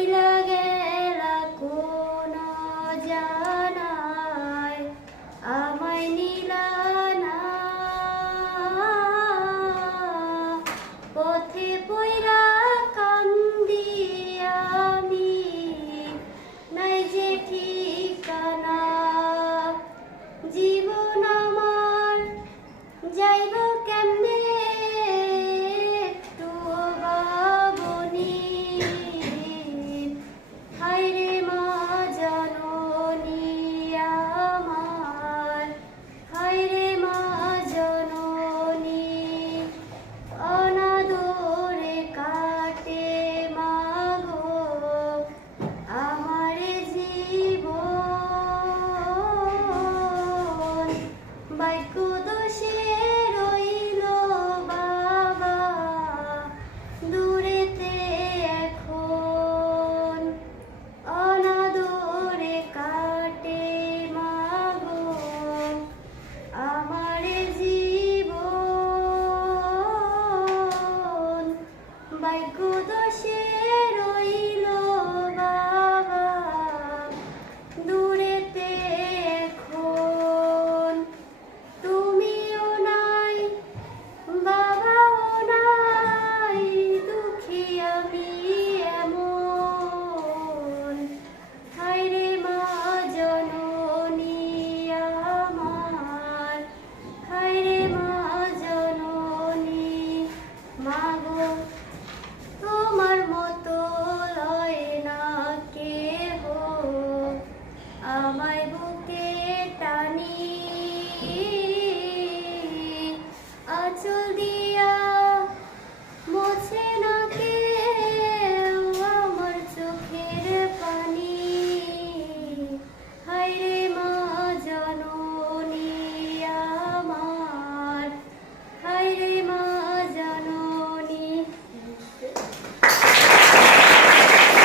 রইলা গেলা কোন জানায় আমায় নীলা না। পথে পয়রা টানি আঁচল দিয়া